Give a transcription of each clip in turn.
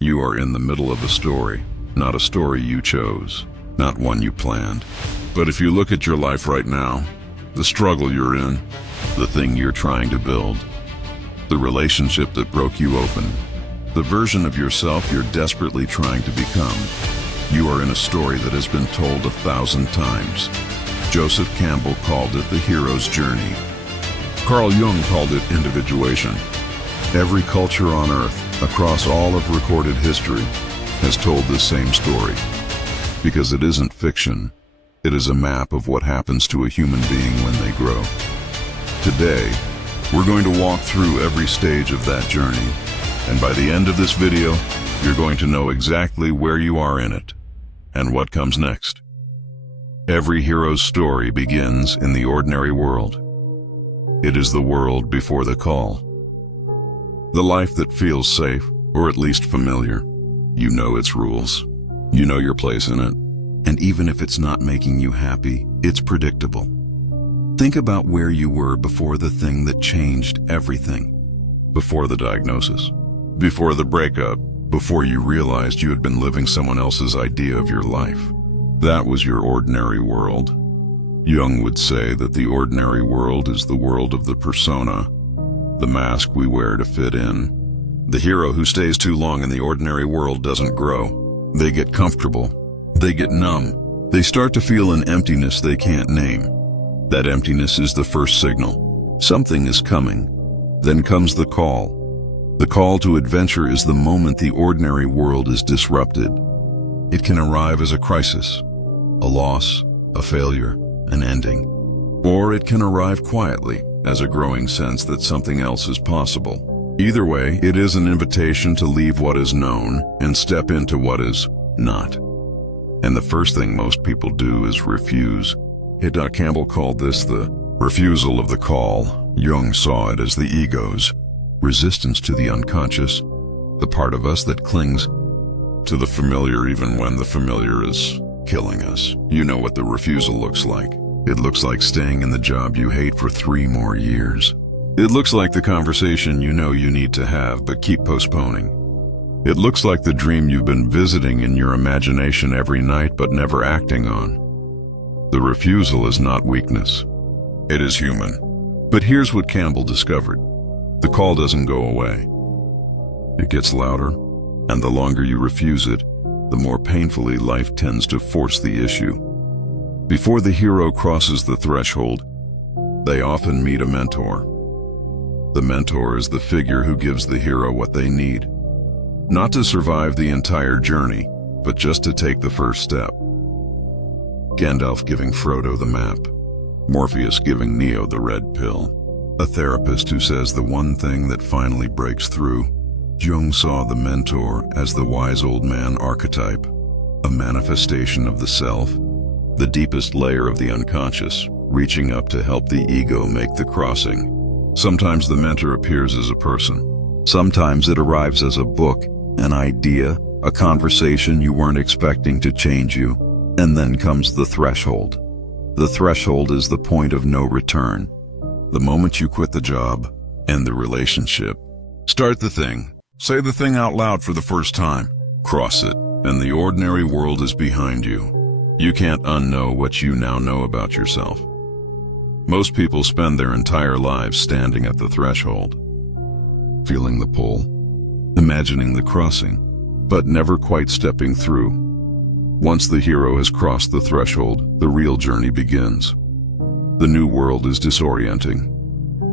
You are in the middle of a story, not a story you chose, not one you planned. But if you look at your life right now, the struggle you're in, the thing you're trying to build, the relationship that broke you open, the version of yourself you're desperately trying to become, you are in a story that has been told 1,000 times. Joseph Campbell called it the hero's journey. Carl Jung called it individuation. Every culture on Earth, across all of recorded history, has told this same story. Because it isn't fiction, it is a map of what happens to a human being when they grow. Today, we're going to walk through every stage of that journey, and by the end of this video, you're going to know exactly where you are in it, and what comes next. Every hero's story begins in the ordinary world. It is the world before the call. The life that feels safe, or at least familiar. You know its rules. You know your place in it. And even if it's not making you happy, it's predictable. Think about where you were before the thing that changed everything. Before the diagnosis. Before the breakup. Before you realized you had been living someone else's idea of your life. That was your ordinary world. Jung would say that the ordinary world is the world of the persona, the mask we wear to fit in. The hero who stays too long in the ordinary world doesn't grow. They get comfortable. They get numb. They start to feel an emptiness they can't name. That emptiness is the first signal. Something is coming. Then comes the call. The call to adventure is the moment the ordinary world is disrupted. It can arrive as a crisis, a loss, a failure, an ending. Or it can arrive quietly, as a growing sense that something else is possible. Either way, it is an invitation to leave what is known and step into what is not. And the first thing most people do is refuse. Campbell called this the refusal of the call. Jung saw it as the ego's resistance to the unconscious, the part of us that clings to the familiar even when the familiar is killing us. You know what the refusal looks like. It looks like staying in the job you hate for 3 more years. It looks like the conversation you know you need to have but keep postponing. It looks like the dream you've been visiting in your imagination every night but never acting on. The refusal is not weakness. It is human. But here's what Campbell discovered. The call doesn't go away. It gets louder, and the longer you refuse it, the more painfully life tends to force the issue. Before the hero crosses the threshold, they often meet a mentor. The mentor is the figure who gives the hero what they need. Not to survive the entire journey, but just to take the first step. Gandalf giving Frodo the map. Morpheus giving Neo the red pill. A therapist who says the one thing that finally breaks through. Jung saw the mentor as the wise old man archetype, a manifestation of the self, the deepest layer of the unconscious, reaching up to help the ego make the crossing. Sometimes the mentor appears as a person. Sometimes it arrives as a book, an idea, a conversation you weren't expecting to change you. And then comes the threshold. The threshold is the point of no return. The moment you quit the job, end the relationship, start the thing, say the thing out loud for the first time, cross it, and the ordinary world is behind you. You can't unknow what you now know about yourself. Most people spend their entire lives standing at the threshold, feeling the pull, imagining the crossing, but never quite stepping through. Once the hero has crossed the threshold, the real journey begins. The new world is disorienting.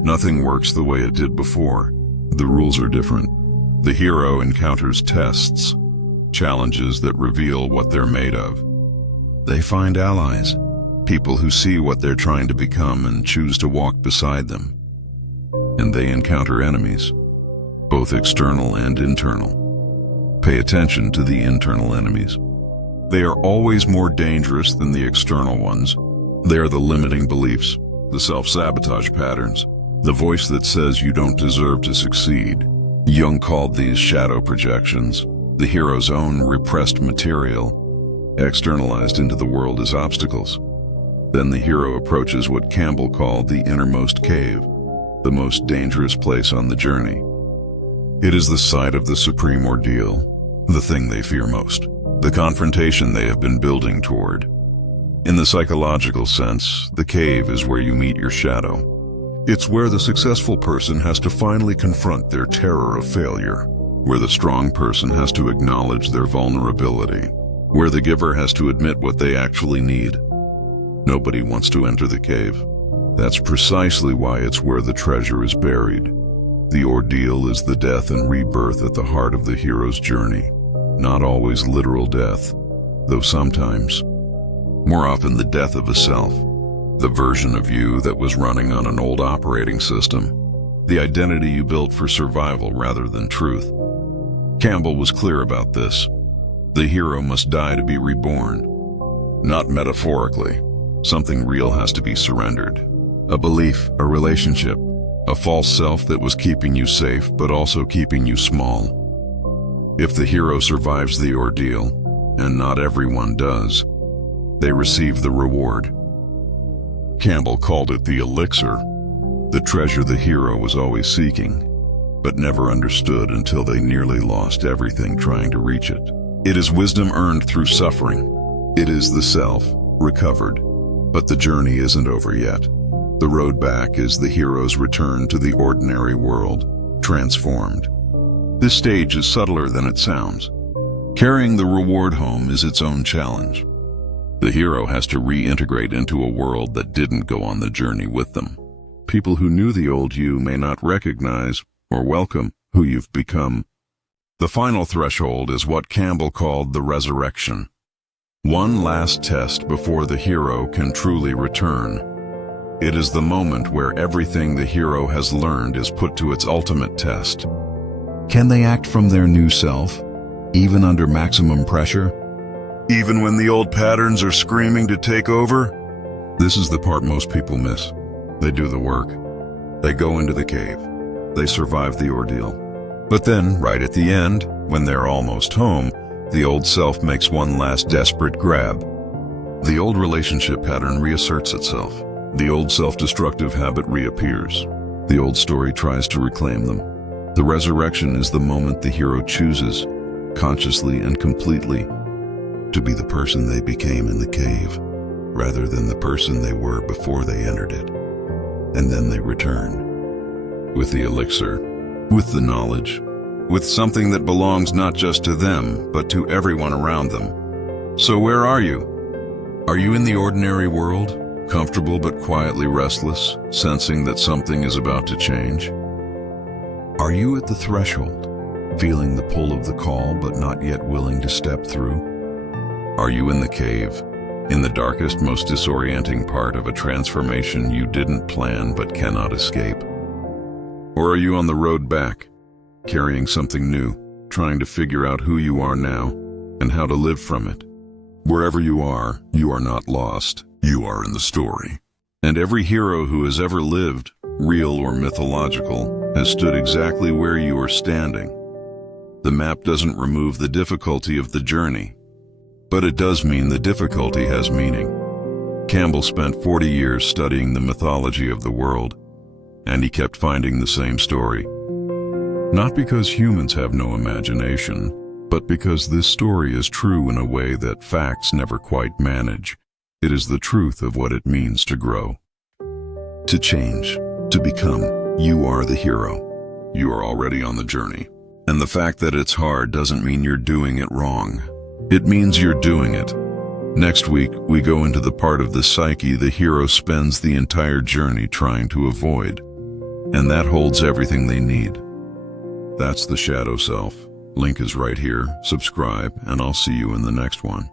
Nothing works the way it did before. The rules are different. The hero encounters tests, challenges that reveal what they're made of. They find allies, people who see what they're trying to become and choose to walk beside them. And they encounter enemies, both external and internal. Pay attention to the internal enemies. They are always more dangerous than the external ones. They are the limiting beliefs, the self-sabotage patterns, the voice that says you don't deserve to succeed. Jung called these shadow projections, the hero's own repressed material, externalized into the world as obstacles. Then the hero approaches what Campbell called the innermost cave, the most dangerous place on the journey. It is the site of the supreme ordeal, the thing they fear most, the confrontation they have been building toward. In the psychological sense, the cave is where you meet your shadow. It's where the successful person has to finally confront their terror of failure, where the strong person has to acknowledge their vulnerability, where the giver has to admit what they actually need. Nobody wants to enter the cave. That's precisely why it's where the treasure is buried. The ordeal is the death and rebirth at the heart of the hero's journey. Not always literal death, though sometimes. More often the death of a self. The version of you that was running on an old operating system. The identity you built for survival rather than truth. Campbell was clear about this. The hero must die to be reborn. Not metaphorically. Something real has to be surrendered. A belief, a relationship, a false self that was keeping you safe but also keeping you small. If the hero survives the ordeal, and not everyone does, they receive the reward. Campbell called it the elixir, the treasure the hero was always seeking, but never understood until they nearly lost everything trying to reach it. It is wisdom earned through suffering. It is the self, recovered. But the journey isn't over yet. The road back is the hero's return to the ordinary world, transformed. This stage is subtler than it sounds. Carrying the reward home is its own challenge. The hero has to reintegrate into a world that didn't go on the journey with them. People who knew the old you may not recognize or welcome who you've become. The final threshold is what Campbell called the resurrection. One last test before the hero can truly return. It is the moment where everything the hero has learned is put to its ultimate test. Can they act from their new self, even under maximum pressure? Even when the old patterns are screaming to take over? This is the part most people miss. They do the work. They go into the cave. They survive the ordeal. But then, right at the end, when they're almost home, the old self makes one last desperate grab. The old relationship pattern reasserts itself. The old self-destructive habit reappears. The old story tries to reclaim them. The resurrection is the moment the hero chooses, consciously and completely, to be the person they became in the cave, rather than the person they were before they entered it. And then they return. With the elixir, with the knowledge, with something that belongs not just to them, but to everyone around them. So where are you? Are you in the ordinary world, comfortable but quietly restless, sensing that something is about to change? Are you at the threshold, feeling the pull of the call but not yet willing to step through? Are you in the cave, in the darkest, most disorienting part of a transformation you didn't plan but cannot escape? Or are you on the road back, carrying something new, trying to figure out who you are now and how to live from it? Wherever you are not lost. You are in the story. And every hero who has ever lived, real or mythological, has stood exactly where you are standing. The map doesn't remove the difficulty of the journey, but it does mean the difficulty has meaning. Campbell spent 40 years studying the mythology of the world, and he kept finding the same story. Not because humans have no imagination, but because this story is true in a way that facts never quite manage. It is the truth of what it means to grow, to change, to become. You are the hero. You are already on the journey. And the fact that it's hard doesn't mean you're doing it wrong. It means you're doing it. Next week, we go into the part of the psyche the hero spends the entire journey trying to avoid. And that holds everything they need. That's the shadow self. Link is right here. Subscribe, and I'll see you in the next one.